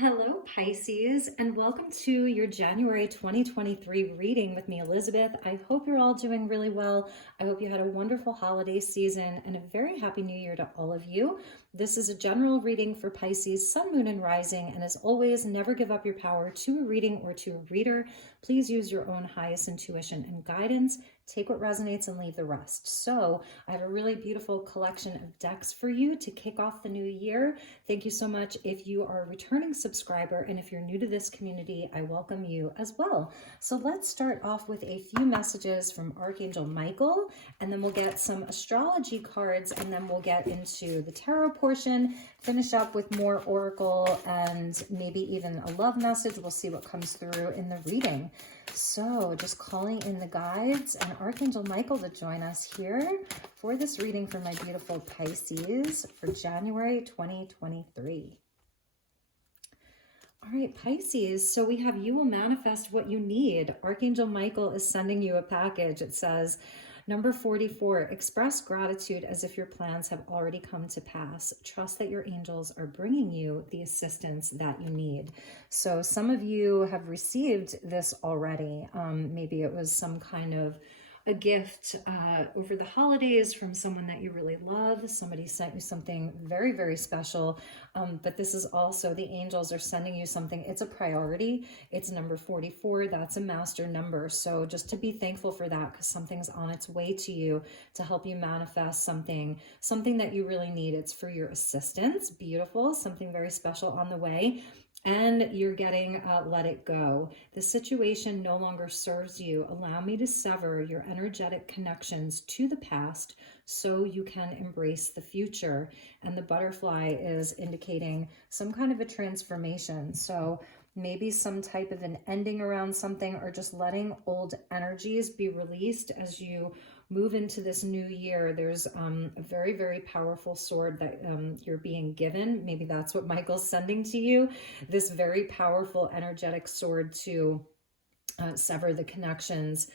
Hello, Pisces, and welcome to your January 2023 reading with me, Elizabeth. I hope you're all doing really well. I hope you had a wonderful holiday season and a very happy new year to all of you. This is a general reading for Pisces, Sun, Moon, and Rising, and as always, never give up your power to a reading or to a reader. Please use your own highest intuition and guidance. Take what resonates and leave the rest. So I have a really beautiful collection of decks for you to kick off the new year. Thank you so much if you are a returning subscriber, and if you're new to this community, I welcome you as well. So let's start off with a few messages from Archangel Michael, and then we'll get some astrology cards, and then we'll get into the tarot portion, finish up with more oracle, and maybe even a love message. We'll see what comes through in the reading. So just calling in the guides and Archangel Michael to join us here for this reading for my beautiful Pisces for January 2023. All right, Pisces, so we have you will manifest what you need. Archangel Michael is sending you a package. It says, number 44, express gratitude as if your plans have already come to pass. Trust that your angels are bringing you the assistance that you need. So some of you have received this already. Maybe it was some kind of a gift over the holidays from someone that you really love. Somebody sent you something very, very special. But this is also, the angels are sending you something. It's a priority. It's number 44. That's a master number. So just to be thankful for that, because something's on its way to you to help you manifest something that you really need. It's for your assistance. Beautiful. Something very special on the way. And you're getting let it go. The situation no longer serves you. Allow me to sever your energetic connections to the past so you can embrace the future. And the butterfly is indicating some kind of a transformation. So maybe some type of an ending around something, or just letting old energies be released as you move into this new year. There's a very, very powerful sword that you're being given. Maybe that's what Michael's sending to you. This very powerful energetic sword to sever the connections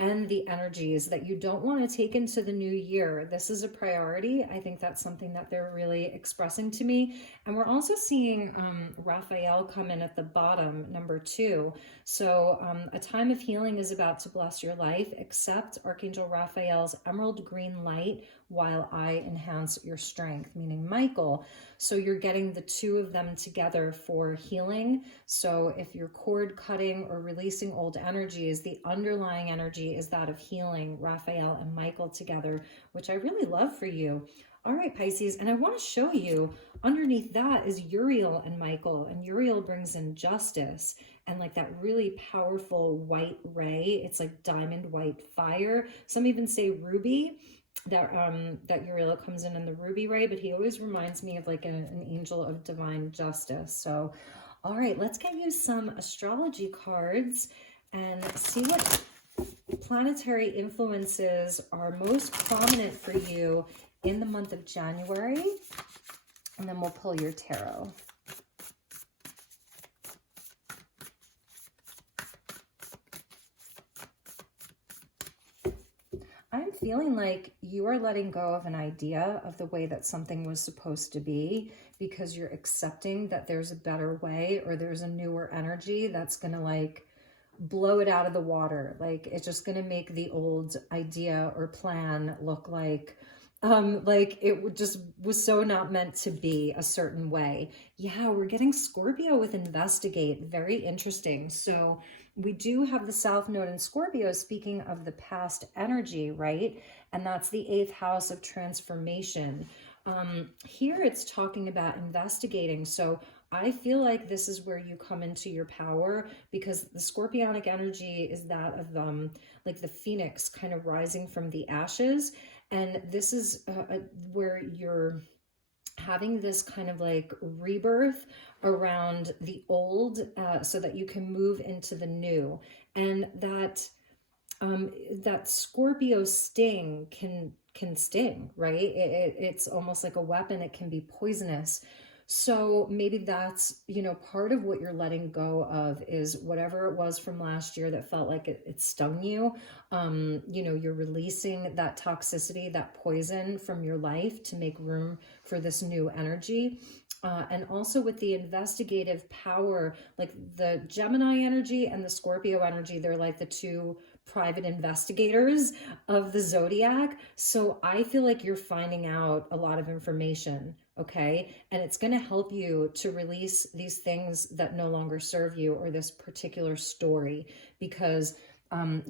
and the energies that you don't want to take into the new year. This is a priority. I think that's something that they're really expressing to me. And we're also seeing Raphael come in at the bottom, number 2. So a time of healing is about to bless your life. Accept Archangel Raphael's emerald green light while I enhance your strength, meaning Michael. So you're getting the two of them together for healing. So if you're cord cutting or releasing old energies, the underlying energy is that of healing, Raphael and Michael together, which I really love for you. All right, Pisces, and I want to show you underneath that is Uriel and Michael, and Uriel brings in justice and like that really powerful white ray. It's like diamond white fire. Some even say ruby. That Uriel comes in the ruby ray, but he always reminds me of like an angel of divine justice. So, all right, let's get you some astrology cards and see what planetary influences are most prominent for you in the month of January. And then we'll pull your tarot. I'm feeling like you are letting go of an idea of the way that something was supposed to be, because you're accepting that there's a better way, or there's a newer energy that's going to like blow it out of the water. Like it's just going to make the old idea or plan look like it just was so not meant to be a certain way. Yeah, we're getting Scorpio with investigate. Very interesting. So we do have the South Node in Scorpio, speaking of the past energy, right? And that's the 8th house of transformation. Here it's talking about investigating. So I feel like this is where you come into your power, because the scorpionic energy is that of like the phoenix kind of rising from the ashes. And this is where you're having this kind of like rebirth around the old, so that you can move into the new. And that Scorpio sting can sting, right? It's almost like a weapon. It can be poisonous. So maybe that's, part of what you're letting go of is whatever it was from last year that felt like it stung you. You're releasing that toxicity, that poison from your life to make room for this new energy. And also with the investigative power, like the Gemini energy and the Scorpio energy, they're like the two private investigators of the zodiac. So I feel like you're finding out a lot of information, okay? And it's going to help you to release these things that no longer serve you, or this particular story, because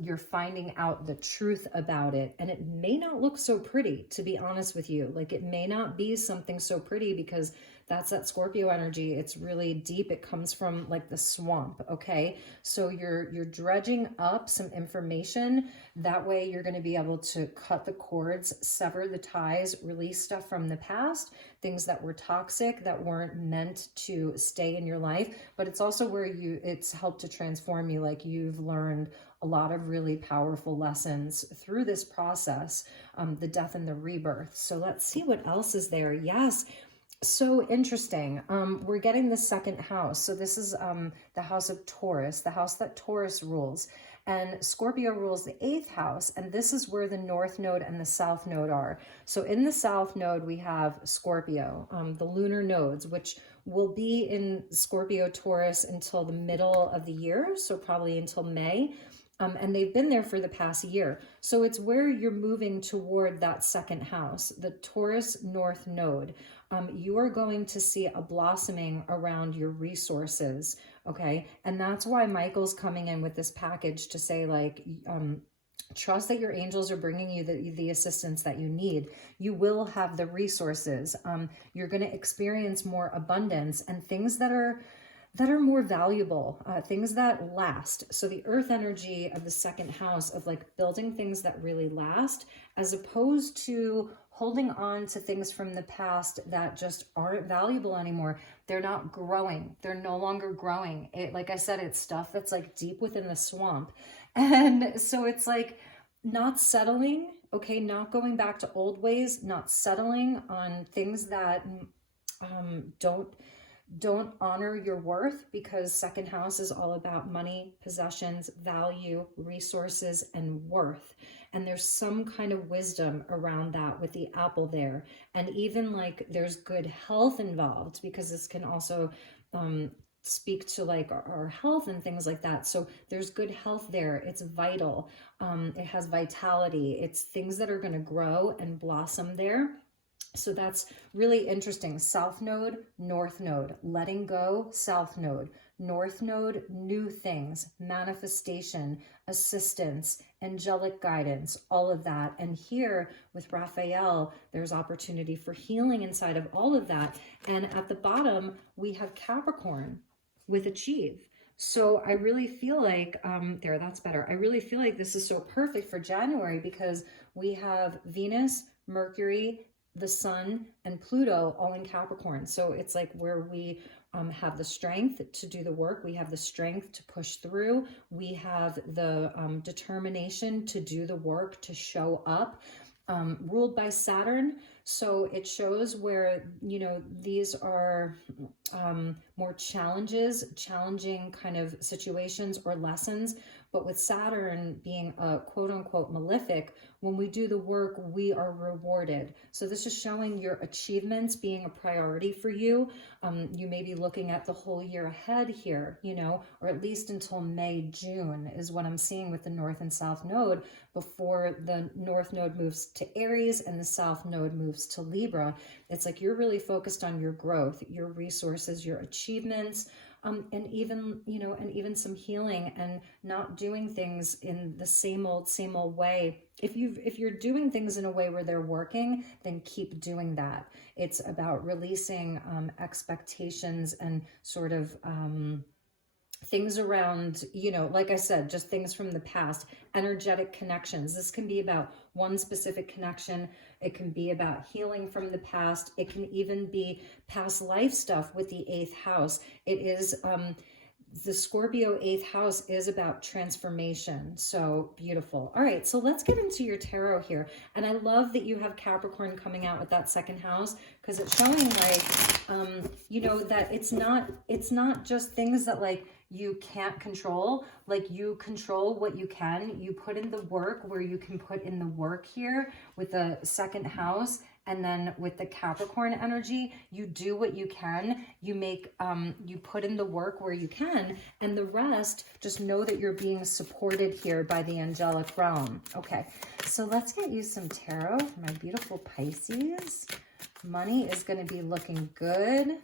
you're finding out the truth about it. And it may not look so pretty, to be honest with you. Like, it may not be something so pretty, because that's that Scorpio energy. It's really deep. It comes from like the swamp, okay? So you're dredging up some information. That way you're going to be able to cut the cords, sever the ties, release stuff from the past, things that were toxic, that weren't meant to stay in your life. But it's also where it's helped to transform you. Like, you've learned a lot of really powerful lessons through this process, the death and the rebirth. So let's see what else is there. Yes. So interesting. We're getting the second house. So this is the house of Taurus, the house that Taurus rules. And Scorpio rules the 8th house. And this is where the North Node and the South Node are. So in the South Node, we have Scorpio, the lunar nodes, which will be in Scorpio Taurus until the middle of the year. So probably until May. And they've been there for the past year. So it's where you're moving toward that second house, the Taurus North Node. You are going to see a blossoming around your resources, okay? And that's why Michael's coming in with this package to say, like, trust that your angels are bringing you the assistance that you need. You will have the resources. You're going to experience more abundance and things that are more valuable, things that last. So the earth energy of the second house, of like building things that really last, as opposed to holding on to things from the past that just aren't valuable anymore. They're not growing. They're no longer growing. Like I said, it's stuff that's like deep within the swamp. And so it's like not settling, okay, not going back to old ways, not settling on things that don't honor your worth, because second house is all about money, possessions, value, resources, and worth. And there's some kind of wisdom around that with the apple there. And even like there's good health involved, because this can also speak to like our health and things like that. So there's good health there. It's vital. It has vitality. It's things that are going to grow and blossom there. So that's really interesting. South Node, North Node, letting go, South Node, North Node, new things, manifestation, assistance, angelic guidance, all of that. And here with Raphael, there's opportunity for healing inside of all of that. And at the bottom, we have Capricorn with achieve. So I really feel like, there, that's better. I really feel like this is so perfect for January, because we have Venus, Mercury, the Sun, and Pluto all in Capricorn. So it's like where we have the strength to do the work. We have the strength to push through. We have the determination to do the work, to show up. Ruled by Saturn. So it shows where, you know, these are more challenging kind of situations or lessons. But with Saturn being a quote unquote malefic, when we do the work, we are rewarded. So this is showing your achievements being a priority for you. You may be looking at the whole year ahead here, you know, or at least until May, June is what I'm seeing with the North and South Node, before the North Node moves to Aries and the South Node moves to Libra. It's like you're really focused on your growth, your resources, your achievements, and even, you know, and even some healing, and not doing things in the same old way. If you're doing things in a way where they're working, then keep doing that. It's about releasing expectations and sort of things around, you know, like I said, just things from the past, energetic connections. This can be about one specific connection. It can be about healing from the past. It can even be past life stuff with the 8th house. It is, the Scorpio 8th house is about transformation. So beautiful. All right, so let's get into your tarot here. And I love that you have Capricorn coming out with that second house, because it's showing like, you know, that it's not just things that like you can't control. Like, you control what you can. You put in the work where you can put in the work here with the second house. And then with the Capricorn energy, you do what you can. You make, you put in the work where you can, and the rest, just know that you're being supported here by the angelic realm. Okay, so let's get you some tarot for my beautiful Pisces. Money is going to be looking good.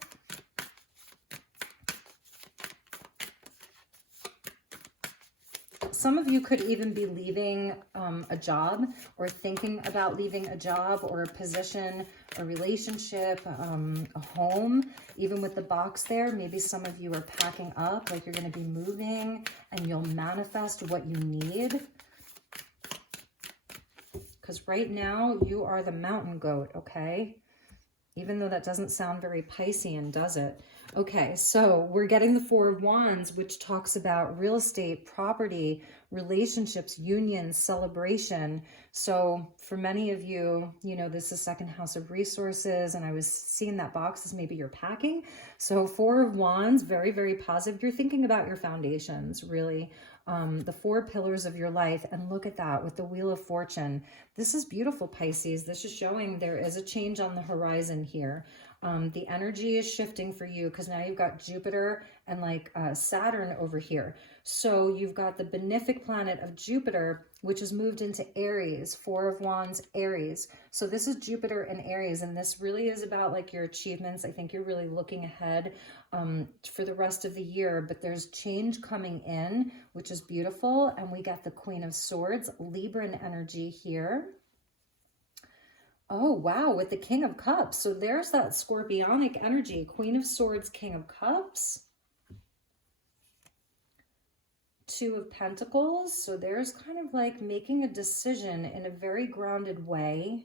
Some of you could even be leaving a job, or thinking about leaving a job or a position, a relationship, a home. Even with the box there, maybe some of you are packing up, like you're going to be moving, and you'll manifest what you need. Because right now you are the mountain goat, okay? Even though that doesn't sound very Piscean, does it? Okay, so we're getting the Four of Wands, which talks about real estate, property, relationships, unions, celebration. So for many of you, you know, this is second house of resources, and I was seeing that box as maybe you're packing. So Four of Wands, very, very positive. You're thinking about your foundations, really. The four pillars of your life. And look at that with the Wheel of Fortune. This is beautiful, Pisces. This is showing there is a change on the horizon here. The energy is shifting for you because now you've got Jupiter and like Saturn over here. So you've got the benefic planet of Jupiter, which has moved into Aries, Four of Wands, Aries. So this is Jupiter and Aries, and this really is about like your achievements. I think you're really looking ahead for the rest of the year, but there's change coming in, which is beautiful. And we got the Queen of Swords, Libran energy here. Oh, wow, with the King of Cups. So there's that scorpionic energy, Queen of Swords, King of Cups. Two of Pentacles. So there's kind of like making a decision in a very grounded way.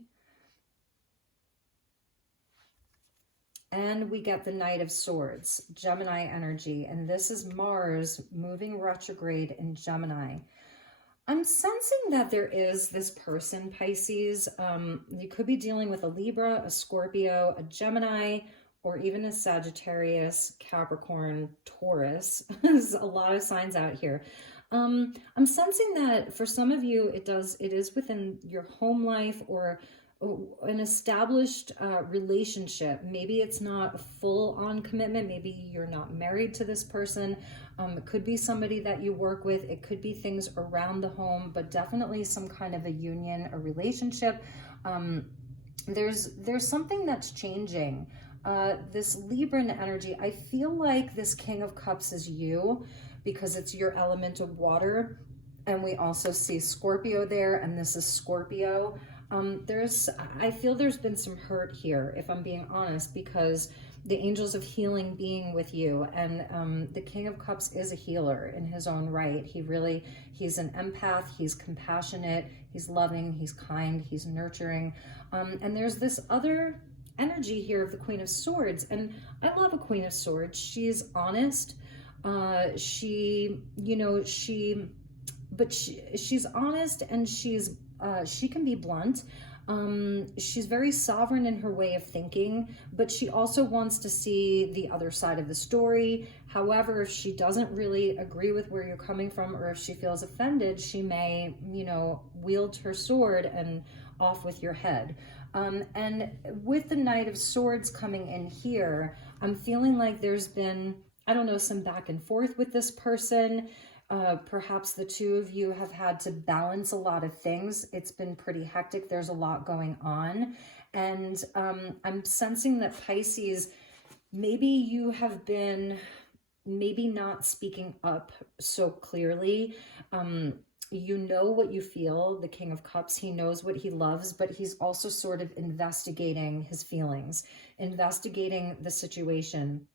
And we get the Knight of Swords, Gemini energy. And this is Mars moving retrograde in Gemini. I'm sensing that there is this person, Pisces. You could be dealing with a Libra, a Scorpio, a Gemini, or even a Sagittarius, Capricorn, Taurus. There's a lot of signs out here. I'm sensing that for some of you, it is within your home life or an established relationship. Maybe it's not a full-on commitment. Maybe you're not married to this person. It could be somebody that you work with. It could be things around the home, but definitely some kind of a union, a relationship. There's something that's changing. This Libran energy, I feel like this King of Cups is you because it's your element of water. And we also see Scorpio there, and this is Scorpio. I feel there's been some hurt here, if I'm being honest, because the angels of healing being with you, and the King of Cups is a healer in his own right. He's an empath, he's compassionate, he's loving, he's kind, he's nurturing. And there's this other energy here of the Queen of Swords, and I love a Queen of Swords. She's honest. She's honest, and she can be blunt. She's very sovereign in her way of thinking, but she also wants to see the other side of the story. However, if she doesn't really agree with where you're coming from, or if she feels offended, she may, wield her sword and off with your head. And with the Knight of Swords coming in here, I'm feeling like there's been, I don't know, some back and forth with this person. Perhaps the two of you have had to balance a lot of things. It's been pretty hectic. There's a lot going on. And I'm sensing that Pisces, maybe you have been not speaking up so clearly. You know what you feel, the King of Cups. He knows what he loves, but he's also sort of investigating his feelings, investigating the situation.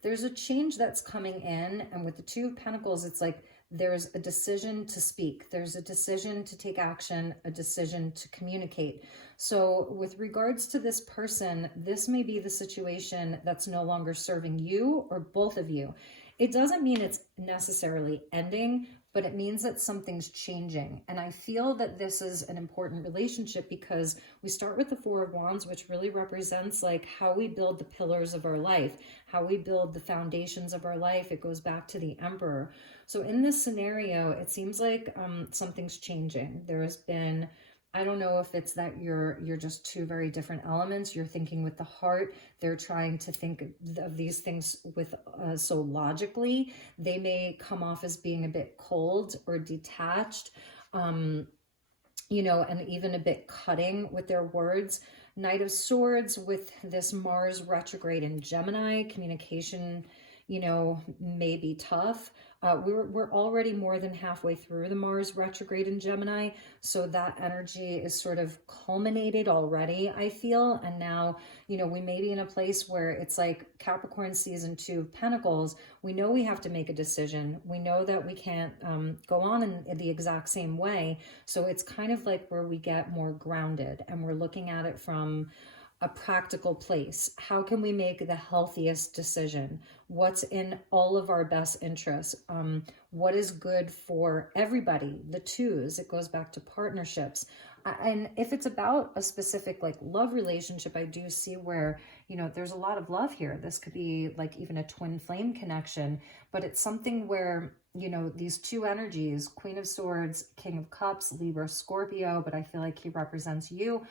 There's a change that's coming in, and with the Two of Pentacles, it's like there's a decision to speak. There's a decision to take action, a decision to communicate. So with regards to this person, this may be the situation that's no longer serving you or both of you. It doesn't mean it's necessarily ending, but it means that something's changing. And I feel that this is an important relationship because we start with the Four of Wands, which really represents like how we build the pillars of our life, how we build the foundations of our life. It goes back to the Emperor. So in this scenario, it seems like something's changing. There has been I don't know if it's that you're just two very different elements. You're thinking with the heart. They're trying to think of these things with so logically. They may come off as being a bit cold or detached, you know, and even a bit cutting with their words. Knight of Swords with this Mars retrograde in Gemini, communication, you know, may be tough. We're already more than halfway through the Mars retrograde in Gemini, so that energy is sort of culminated already, I feel. And now, you know, we may be in a place where it's like Capricorn season 2 of Pentacles. We know we have to make a decision. We know that we can't go on in the exact same way. So it's kind of like where we get more grounded and we're looking at it from a practical place. How can we make the healthiest decision? What's in all of our best interests? What is good for everybody? The twos, it goes back to partnerships. And if it's about a specific like love relationship, I do see where, you know, there's a lot of love here. This could be like even a twin flame connection, but it's something where, you know, these two energies, Queen of Swords, King of Cups, Libra, Scorpio, but I feel like he represents you.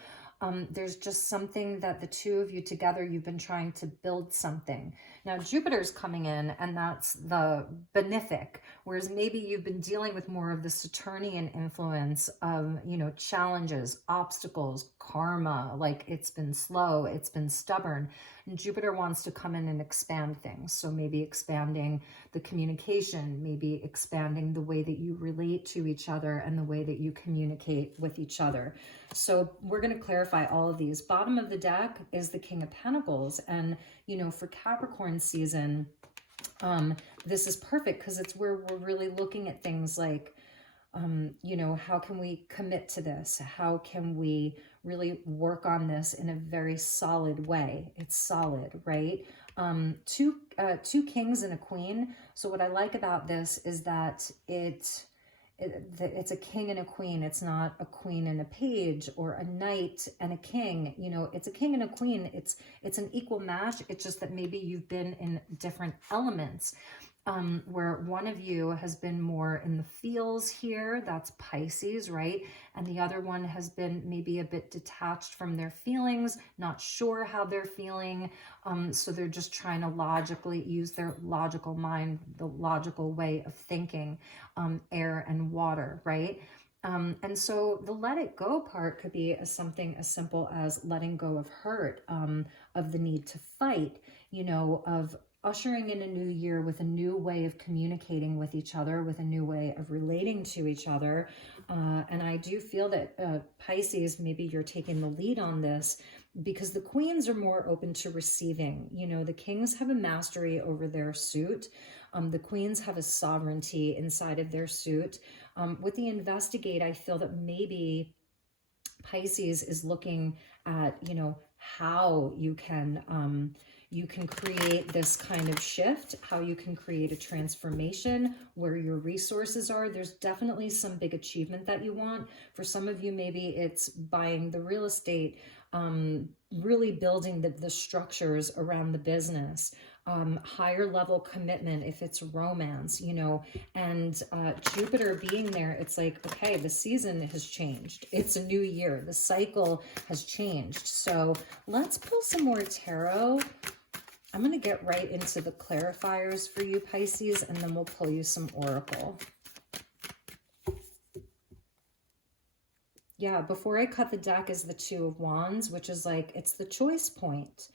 There's just something that the two of you together, you've been trying to build something. Now Jupiter's coming in and that's the benefic, whereas maybe you've been dealing with more of the Saturnian influence of, you know, challenges, obstacles, karma, like it's been slow, it's been stubborn. And Jupiter wants to come in and expand things. So maybe expanding the communication, maybe expanding the way that you relate to each other and the way that you communicate with each other. So we're going to clarify all of these. Bottom of the deck is the King of Pentacles. And, you know, for Capricorn season, this is perfect because it's where we're really looking at things like, you know, how can we commit to this? How can we really work on this in a very solid way? It's solid, right? Two kings and a queen. So what I like about this is that it's a king and a queen. It's not a queen and a page or a knight and a king. You know, it's a king and a queen. It's an equal match. It's just that maybe you've been in different elements. Where one of you has been more in the feels here, that's Pisces, right? And the other one has been maybe a bit detached from their feelings, not sure how they're feeling. So they're just trying to logically use their logical mind, the logical way of thinking, air and water, right? And so the let it go part could be something as simple as letting go of hurt, of the need to fight, you know, of ushering in a new year with a new way of communicating with each other, with a new way of relating to each other. And I do feel that Pisces, maybe you're taking the lead on this because the queens are more open to receiving. You know, the kings have a mastery over their suit. The queens have a sovereignty inside of their suit. With the investigate, I feel that maybe Pisces is looking at, you know, how you can create this kind of shift, how you can create a transformation, where your resources are. There's definitely some big achievement that you want. For some of you, maybe it's buying the real estate, really building the structures around the business, higher level commitment if it's romance, you know, and Jupiter being there, it's like, okay, the season has changed. It's a new year. The cycle has changed. So let's pull some more tarot. I'm going to get right into the clarifiers for you, Pisces, and then we'll pull you some oracle. Yeah, before I cut the deck is the Two of Wands, which is like, it's the choice point.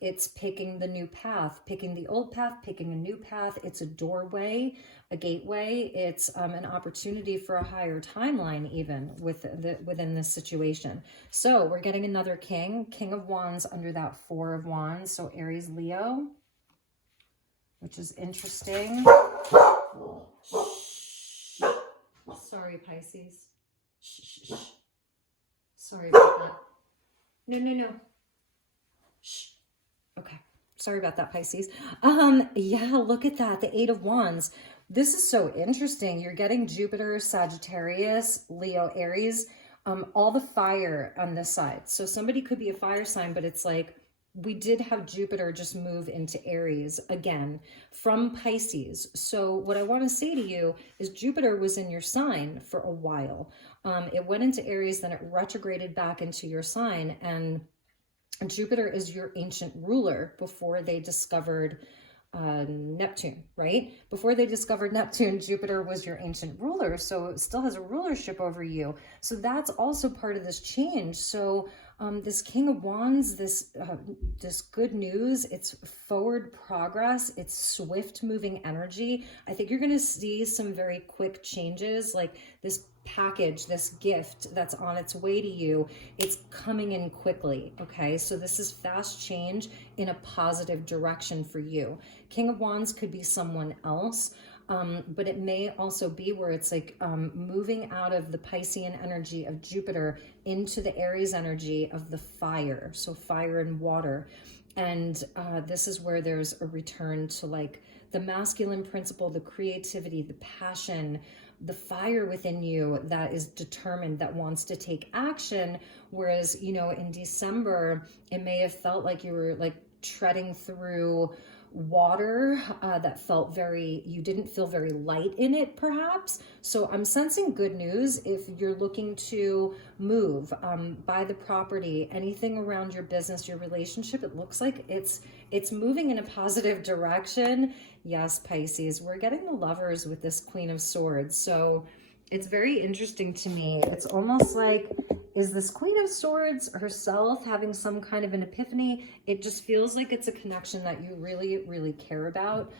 It's picking the new path, picking the old path, picking a new path. It's a doorway, a gateway. It's an opportunity for a higher timeline even within this situation. So we're getting another king, King of Wands under that Four of Wands. So Aries, Leo, which is interesting. Sorry, Pisces. Shh. Sorry about that. No. Shh. Okay. Sorry about that, Pisces. Yeah, look at that. The Eight of Wands. This is so interesting. You're getting Jupiter, Sagittarius, Leo, Aries, all the fire on this side. So somebody could be a fire sign, but it's like we did have Jupiter just move into Aries again from Pisces. So what I want to say to you is Jupiter was in your sign for a while. It went into Aries, then it retrograded back into your sign, and Jupiter is your ancient ruler before they discovered Neptune, right? Before they discovered Neptune, Jupiter was your ancient ruler. So it still has a rulership over you. So that's also part of this change. So this King of Wands, this good news, it's forward progress, it's swift moving energy. I think you're going to see some very quick changes, like this package, this gift that's on its way to you, it's coming in quickly. Okay, so this is fast change in a positive direction for you. King of Wands could be someone else, but it may also be where it's like moving out of the Piscean energy of Jupiter into the Aries energy of the fire, so fire and water. And this is where there's a return to like the masculine principle, the creativity, the passion, the fire within you that is determined, that wants to take action. Whereas, you know, in December, it may have felt like you were like treading through water that felt very, you didn't feel very light in it perhaps. So I'm sensing good news if you're looking to move, buy the property, anything around your business, your relationship. It looks like it's moving in a positive direction. Yes, Pisces, we're getting the Lovers with this Queen of Swords. So it's very interesting to me. It's almost like, is this Queen of Swords herself having some kind of an epiphany? It just feels like it's a connection that you really, really care about.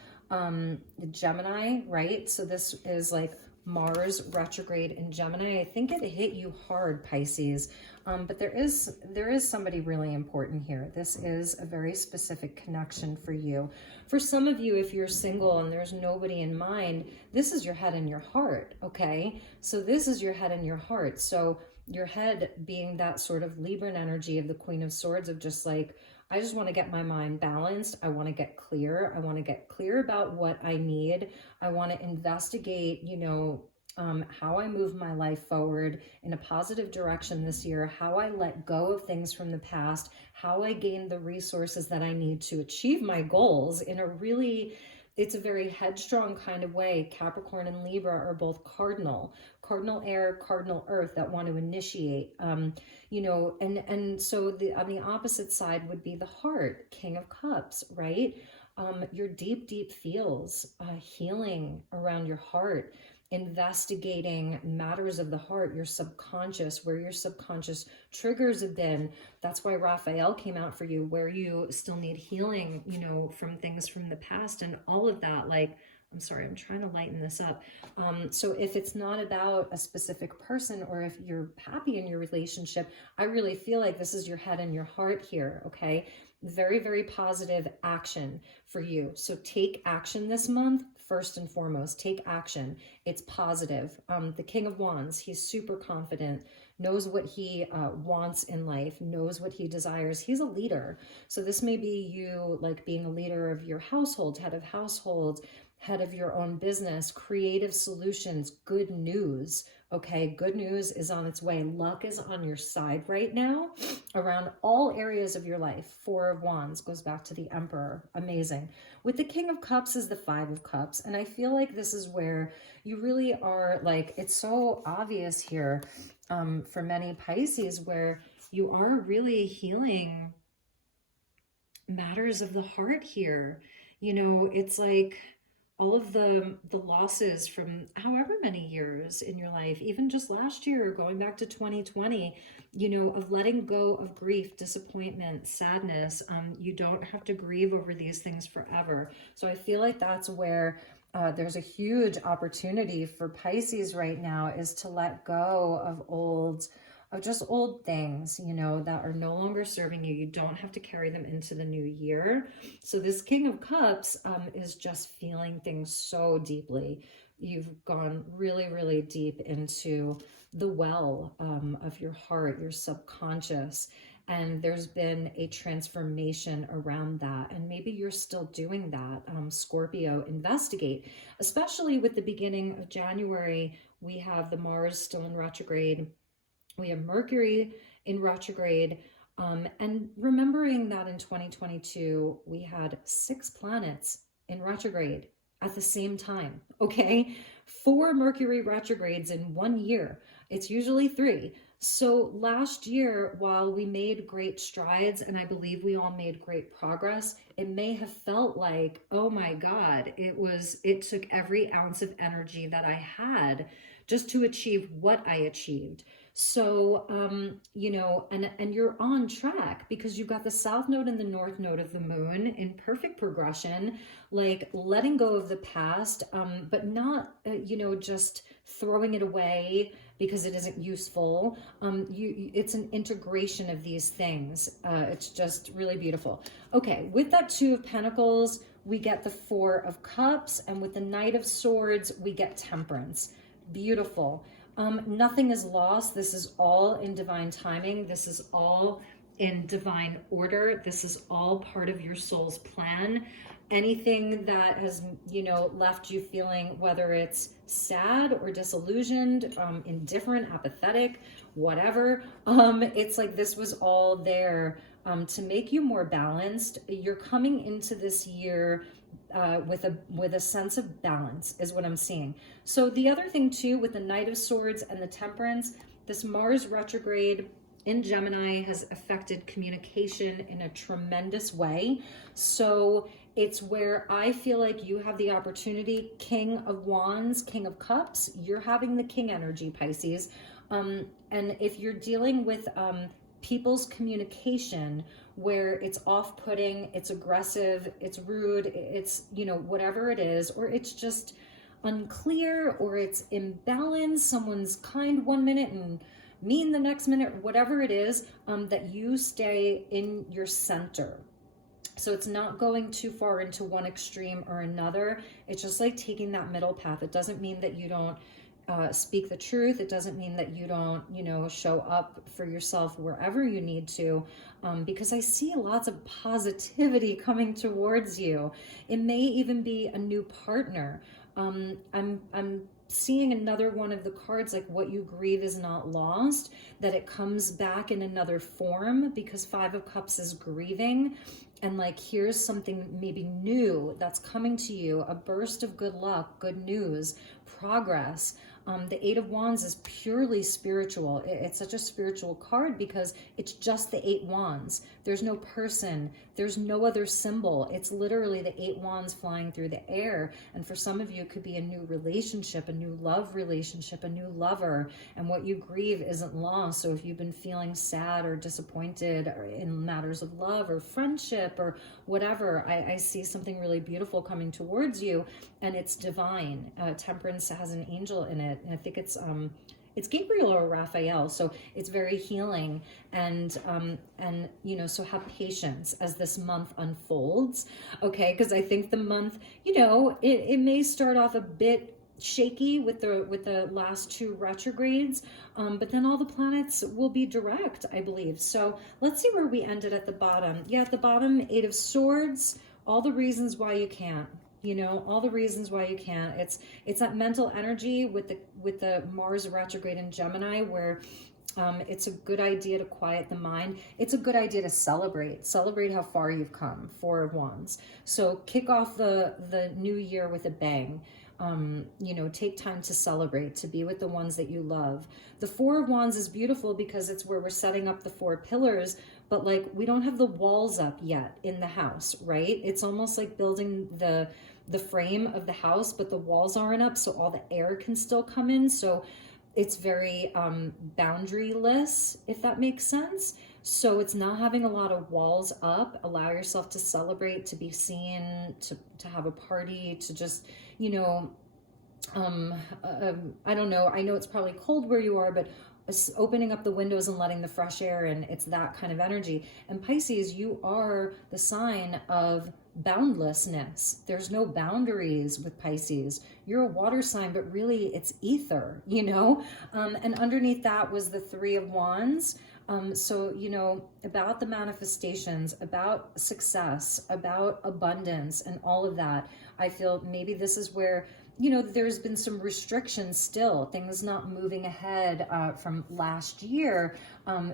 Gemini, right? So this is like Mars retrograde in Gemini. I think it hit you hard, Pisces. But there is somebody really important here. This is a very specific connection for you. For some of you, if you're single and there's nobody in mind, this is your head and your heart, okay? So this is your head and your heart. So your head being that sort of Libran energy of the Queen of Swords, of just like, I just want to get my mind balanced. I want to get clear. I want to get clear about what I need. I want to investigate, you know, how I move my life forward in a positive direction this year, how I let go of things from the past, how I gain the resources that I need to achieve my goals in a really, it's a very headstrong kind of way. Capricorn and Libra are both cardinal air, cardinal earth, that want to initiate, you know, and so on the opposite side would be the heart, King of Cups, right? Your deep feels, healing around your heart, investigating matters of the heart, your subconscious, where your subconscious triggers have been. That's why Raphael came out for you, where you still need healing, you know, from things from the past and all of that. Like, I'm sorry, I'm trying to lighten this up. So if it's not about a specific person, or if you're happy in your relationship, I really feel like this is your head and your heart here, okay? Very, very positive action for you. So take action this month. First and foremost, take action. It's positive. The King of Wands, he's super confident, knows what he wants in life, knows what he desires. He's a leader. So this may be you, like being a leader of your household, head of your own business, creative solutions, good news. Okay, good news is on its way. Luck is on your side right now around all areas of your life. Four of Wands goes back to the Emperor. Amazing. With the King of Cups is the Five of Cups. And I feel like this is where you really are, like, it's so obvious here for many Pisces, where you are really healing matters of the heart here. You know, it's like all of the losses from however many years in your life, even just last year, going back to 2020, you know, of letting go of grief, disappointment, sadness. You don't have to grieve over these things forever. So I feel like that's where there's a huge opportunity for Pisces right now, is to let go of just old things, you know, that are no longer serving you. You don't have to carry them into the new year. So this King of Cups is just feeling things so deeply. You've gone really, really deep into the well of your heart, your subconscious, and there's been a transformation around that. And maybe you're still doing that. Scorpio, investigate, especially with the beginning of January. We have the Mars still in retrograde. We have Mercury in retrograde. And remembering that in 2022, we had 6 planets in retrograde at the same time, okay? 4 Mercury retrogrades in 1 year. It's usually 3. So last year, while we made great strides, and I believe we all made great progress, it may have felt like, oh my God, it took every ounce of energy that I had just to achieve what I achieved. So, and you're on track because you've got the south node and the north node of the moon in perfect progression, like letting go of the past, but not, just throwing it away because it isn't useful. It's an integration of these things. It's just really beautiful. Okay, with that 2 of Pentacles, we get the 4 of Cups, and with the Knight of Swords, we get Temperance. Beautiful. Nothing is lost. This is all in divine timing. This is all in divine order. This is all part of your soul's plan. Anything that has, left you feeling, whether it's sad or disillusioned, indifferent, apathetic, whatever, it's like this was all there to make you more balanced. You're coming into this year with a sense of balance is what I'm seeing. So the other thing too, with the Knight of Swords and the Temperance, this Mars retrograde in Gemini has affected communication in a tremendous way. So it's where I feel like you have the opportunity, King of Wands, King of Cups, you're having the King energy, Pisces. And if you're dealing with people's communication where it's off-putting, it's aggressive, it's rude, it's, whatever it is, or it's just unclear, or it's imbalanced, someone's kind one minute and mean the next minute, whatever it is, that you stay in your center. So it's not going too far into one extreme or another. It's just like taking that middle path. It doesn't mean that you don't speak the truth. It doesn't mean that you don't, show up for yourself wherever you need to, because I see lots of positivity coming towards you. It may even be a new partner. I'm seeing another one of the cards, like what you grieve is not lost, that it comes back in another form, because 5 of Cups is grieving. And like, here's something maybe new that's coming to you, a burst of good luck, good news, progress. The 8 of Wands is purely spiritual. It's such a spiritual card because it's just the 8 Wands. There's no person. There's no other symbol. It's literally the 8 Wands flying through the air. And for some of you, it could be a new relationship, a new love relationship, a new lover. And what you grieve isn't lost. So if you've been feeling sad or disappointed or in matters of love or friendship or whatever, I see something really beautiful coming towards you, and it's divine. Temperance has an angel in it. And I think it's Gabriel or Raphael, so it's very healing, and so have patience as this month unfolds, okay? Because I think the month, it may start off a bit shaky with the last 2 retrogrades, but then all the planets will be direct, I believe. So let's see where we ended at the bottom. Yeah, at the bottom, 8 of Swords, all the reasons why you can't. All the reasons why you can't. It's that mental energy with the Mars retrograde in Gemini, where it's a good idea to quiet the mind. It's a good idea to celebrate how far you've come. 4 of Wands. So kick off the new year with a bang. Take time to celebrate, to be with the ones that you love. The 4 of Wands is beautiful because it's where we're setting up the 4 pillars, but like we don't have the walls up yet in the house, right? It's almost like building the frame of the house, but the walls aren't up, so all the air can still come in. So it's very boundaryless, if that makes sense. So it's not having a lot of walls up. Allow yourself to celebrate, to be seen, to have a party, to just, I don't know. I know it's probably cold where you are, but opening up the windows and letting the fresh air in, it's that kind of energy. And Pisces, you are the sign of boundlessness. There's no boundaries with Pisces. You're a water sign, but really it's ether, and underneath that was the 3 of Wands. So, about the manifestations, about success, about abundance and all of that. I feel maybe this is where you know, there's been some restrictions still, things not moving ahead from last year.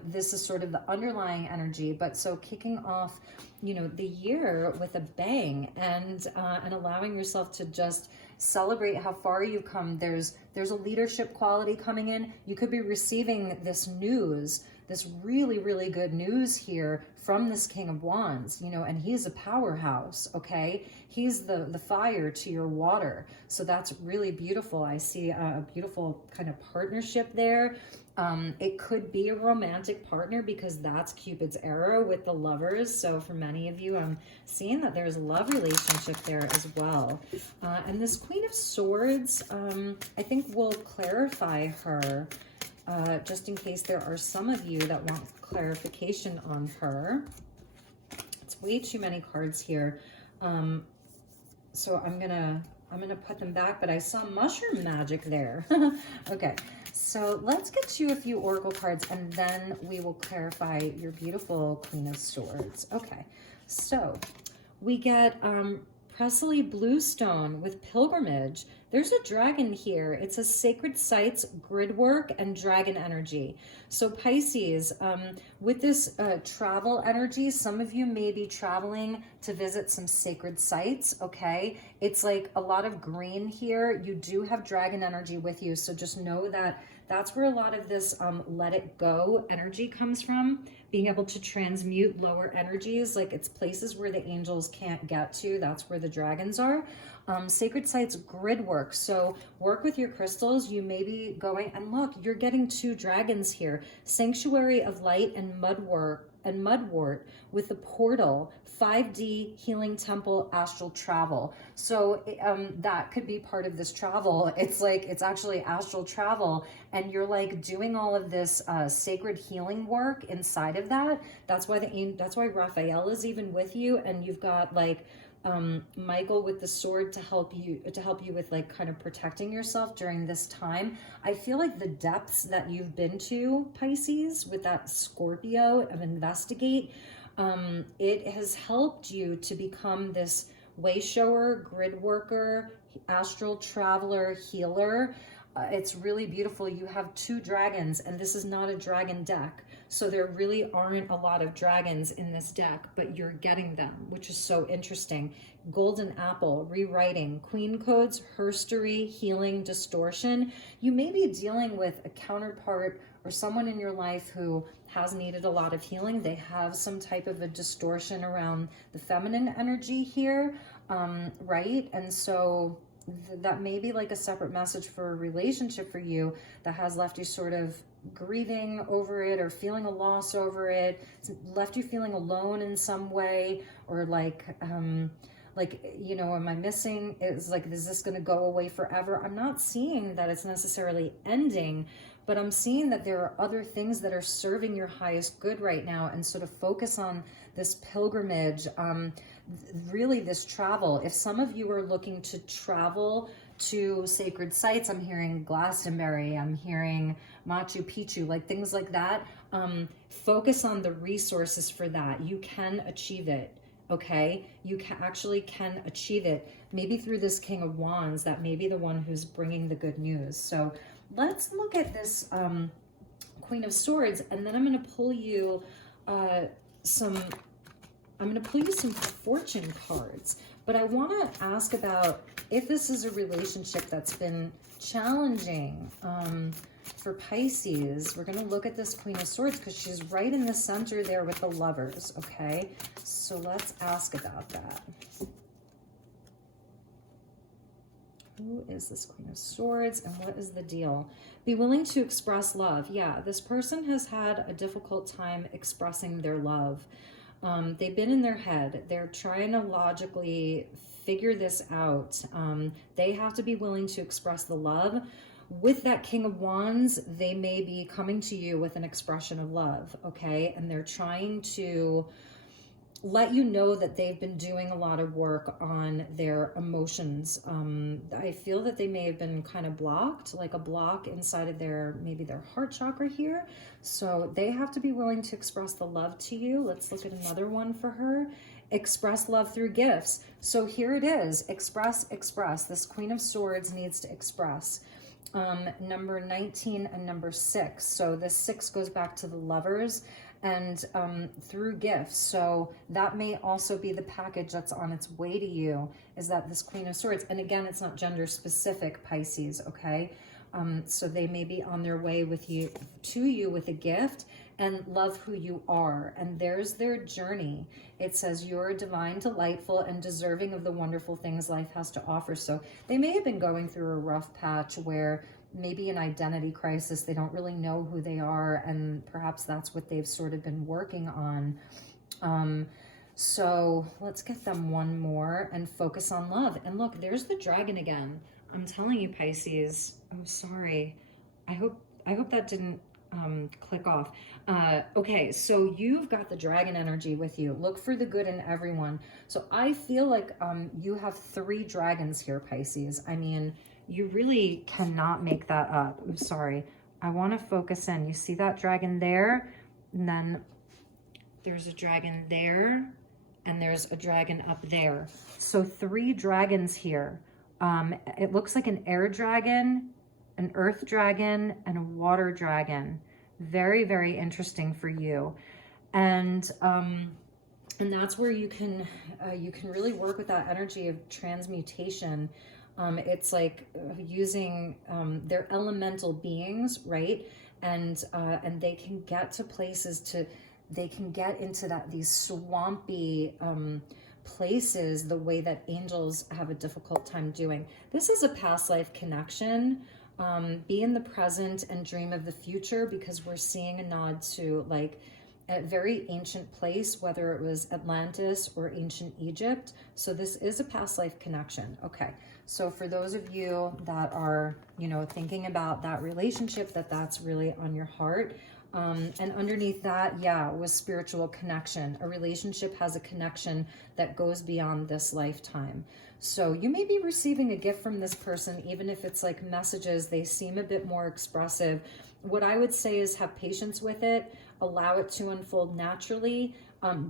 This is sort of the underlying energy, but so kicking off, you know, the year with a bang, and allowing yourself to just celebrate how far you've come. There's a leadership quality coming in. You could be receiving this news, this really, really good news here from this King of Wands, you know, and he's a powerhouse, okay? He's the fire to your water. So that's really beautiful. I see a beautiful kind of partnership there. It could be a romantic partner because that's Cupid's arrow with the Lovers. So for many of you, I'm seeing that there's a love relationship there as well. And this Queen of Swords, I think we'll clarify her. Just in case there are some of you that want clarification on her. It's way too many cards here. So I'm gonna put them back, but I saw mushroom magic there. Okay, so let's get you a few oracle cards and then we will clarify your beautiful Queen of Swords. Okay, so we get Presley Bluestone with Pilgrimage. There's a dragon here. It says Sacred Sites, Gridwork, and Dragon Energy. So Pisces, with this travel energy, some of you may be traveling to visit some sacred sites, okay? It's like a lot of green here. You do have dragon energy with you, so just know that that's where a lot of this let it go energy comes from. Being able to transmute lower energies, like it's places where the angels can't get to. That's where the dragons are. Sacred Sites, Gridwork. So work with your crystals. You may be going, and look, you're getting two dragons here. Sanctuary of Light and Mudwort with the portal, 5D healing temple, astral travel. So that could be part of this travel. It's like, it's actually astral travel, and you're like doing all of this sacred healing work inside of that. That's why Raphael is even with you, and you've got like Michael with the sword to help you with like kind of protecting yourself during this time. I feel like the depths that you've been to, Pisces, with that Scorpio of investigate, it has helped you to become this way shower, grid worker, astral traveler, healer. It's really beautiful. You have two dragons, and this is not a dragon deck. So there really aren't a lot of dragons in this deck, but you're getting them, which is so interesting. Golden Apple, rewriting, Queen Codes, herstory, healing, distortion. You may be dealing with a counterpart or someone in your life who has needed a lot of healing. They have some type of a distortion around the feminine energy here, right? And so that may be like a separate message for a relationship for you that has left you sort of grieving over it or feeling a loss over it. It's left you feeling alone in some way, or like, you know, am I missing? It's like, is this going to go away forever? I'm not seeing that it's necessarily ending, but I'm seeing that there are other things that are serving your highest good right now, and sort of focus on this pilgrimage, really this travel. If some of you are looking to travel to sacred sites, I'm hearing Glastonbury, I'm hearing Machu Picchu, like things like that. Focus on the resources for that. You can achieve it. Okay, you actually can achieve it. Maybe through this King of Wands, that may be the one who's bringing the good news. So let's look at this Queen of Swords, and then I'm going to pull you some fortune cards. But I want to ask about if this is a relationship that's been challenging for Pisces. We're going to look at this Queen of Swords because she's right in the center there with the Lovers, okay? So let's ask about that. Who is this Queen of Swords and what is the deal? Be willing to express love. Yeah, this person has had a difficult time expressing their love. They've been in their head. They're trying to logically figure this out. They have to be willing to express the love. With that King of Wands, they may be coming to you with an expression of love, okay? And they're trying to let you know that they've been doing a lot of work on their emotions. I feel that they may have been kind of blocked, like a block inside of maybe their heart chakra here. So they have to be willing to express the love to you. Let's look at another one for her. express love through gifts. So here it is, express, express. This Queen of Swords needs to express. Number 19 and number 6. So this 6 goes back to the Lovers and through gifts. So that may also be the package that's on its way to you, is that this Queen of Swords. And again, it's not gender specific, Pisces, okay? So they may be on their way with you, to you with a gift, and love who you are. And there's their journey. It says you're divine, delightful, and deserving of the wonderful things life has to offer. So they may have been going through a rough patch where maybe an identity crisis, they don't really know who they are, and perhaps that's what they've sort of been working on. So let's get them one more and focus on love. And look, there's the dragon again. I'm telling you, Pisces. Oh, sorry. I hope that didn't click off. Okay, so you've got the dragon energy with you. Look for the good in everyone. So I feel like you have 3 dragons here, Pisces. I mean, you really cannot make that up. I'm sorry. I want to focus in. You see that dragon there? And then there's a dragon there. And there's a dragon up there. So 3 dragons here. It looks like an air dragon, an earth dragon, and a water dragon. Very, very interesting for you. And that's where you can really work with that energy of transmutation. It's like using their elemental beings, right? And they can get to places they can get into these swampy places the way that angels have a difficult time doing. This is a past life connection. Be in the present and dream of the future, because we're seeing a nod to like a very ancient place, whether it was Atlantis or ancient Egypt. So this is a past life connection. Okay. So for those of you that are, thinking about that relationship, that's really on your heart. And underneath that, was spiritual connection. A relationship has a connection that goes beyond this lifetime. So you may be receiving a gift from this person, even if it's like messages, they seem a bit more expressive. What I would say is have patience with it, allow it to unfold naturally.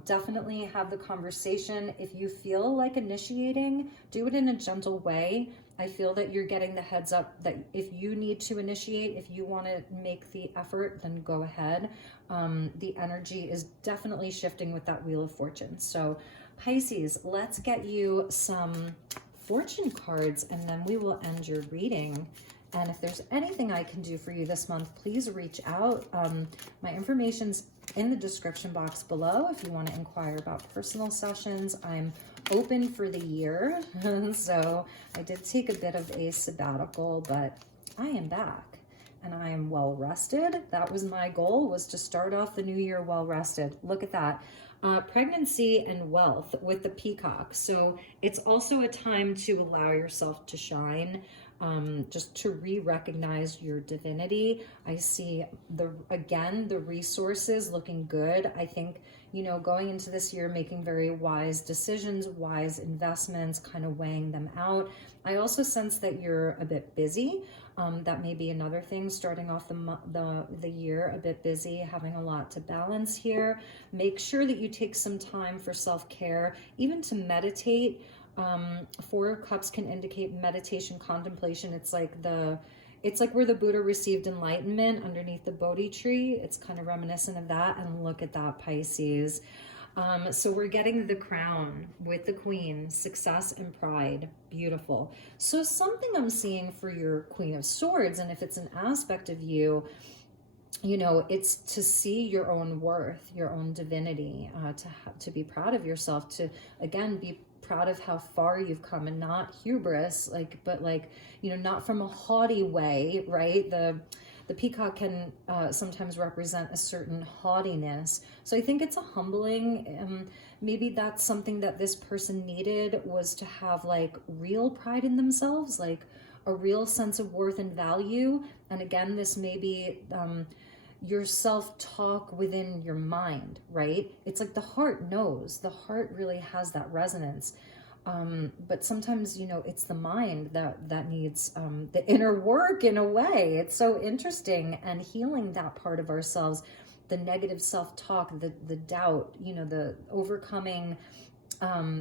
Definitely have the conversation. If you feel like initiating, do it in a gentle way. I feel that you're getting the heads up that if you need to initiate, if you want to make the effort, then go ahead. The energy is definitely shifting with that Wheel of Fortune. So Pisces, let's get you some fortune cards and then we will end your reading. And if there's anything I can do for you this month, please reach out. My information's in the description box below if you want to inquire about personal sessions. I'm open for the year. So I did take a bit of a sabbatical, but I am back and I am well rested. That was my goal, was to start off the new year well rested. Look at that. Pregnancy and wealth with the peacock. So it's also a time to allow yourself to shine. Just to re-recognize your divinity. I see the resources looking good. I think, going into this year, making very wise decisions, wise investments, kind of weighing them out. I also sense that you're a bit busy. That may be another thing, starting off the year a bit busy, having a lot to balance here. Make sure that you take some time for self-care, even to meditate. 4 of Cups can indicate meditation, contemplation. It's like where the Buddha received enlightenment underneath the Bodhi tree. It's kind of reminiscent of that. And look at that, Pisces. So we're getting the crown with the Queen, success and pride. Beautiful. So something I'm seeing for your Queen of Swords, and if it's an aspect of you, it's to see your own worth, your own divinity, to be proud of yourself, to again be proud of how far you've come, and not hubris, but not from a haughty way, right? The peacock can sometimes represent a certain haughtiness. So I think it's a humbling, maybe that's something that this person needed, was to have like real pride in themselves, like a real sense of worth and value. And again, this may be your self-talk within your mind, right? It's like the heart knows. The heart really has that resonance. But sometimes, it's the mind that needs the inner work in a way. It's so interesting, and healing that part of ourselves, the negative self-talk, the doubt, the overcoming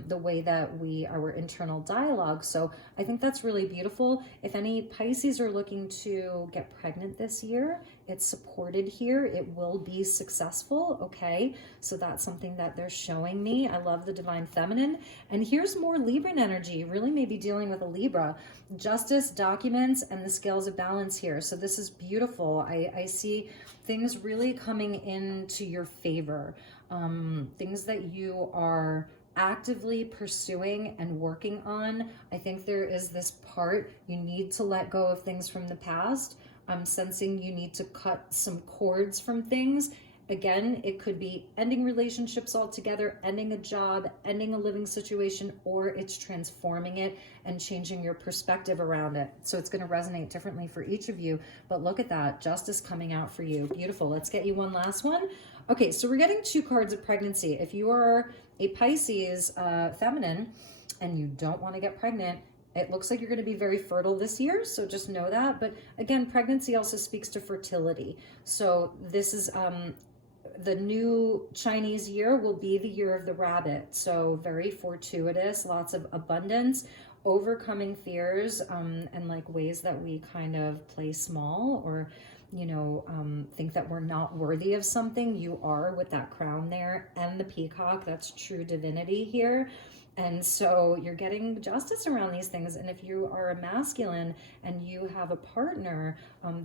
the way that our internal dialogue. So I think that's really beautiful. If any Pisces are looking to get pregnant this year, it's supported here. It will be successful. Okay. So that's something that they're showing me. I love the divine feminine. And here's more Libran energy. You really may be dealing with a Libra. Justice, documents, and the scales of balance here. So this is beautiful. I see things really coming into your favor. Things that you are actively pursuing and working on. I think there is this part, you need to let go of things from the past. I'm sensing you need to cut some cords from things. Again, it could be ending relationships altogether, ending a job, ending a living situation, or it's transforming it and changing your perspective around it. So it's going to resonate differently for each of you. But look at that, justice coming out for you. Beautiful. Let's get you one last one. Okay, so we're getting 2 cards of pregnancy. If you are a Pisces feminine and you don't want to get pregnant, it looks like you're going to be very fertile this year, so just know that. But again, pregnancy also speaks to fertility. So this is the new Chinese year will be the year of the rabbit. So very fortuitous, lots of abundance, overcoming fears, and like ways that we kind of play small or think that we're not worthy of something. You are, with that crown there and the peacock. That's true divinity here. And so you're getting justice around these things. And if you are a masculine and you have a partner,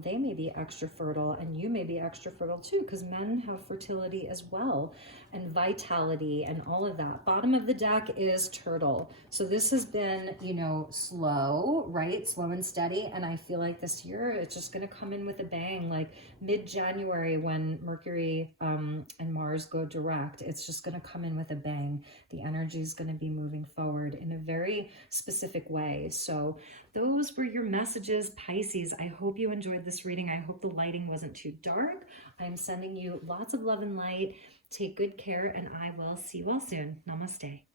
they may be extra fertile and you may be extra fertile too, because men have fertility as well, and vitality and all of that. Bottom of the deck is turtle. So this has been, slow, right? Slow and steady. And I feel like this year it's just going to come in with a bang, like mid-January when Mercury and Mars go direct. It's just going to come in with a bang. The energy is going to be moving forward in a very specific way. So those were your messages, Pisces. I hope you enjoyed this reading. I hope the lighting wasn't too dark. I'm sending you lots of love and light. Take good care, and I will see you all soon. Namaste.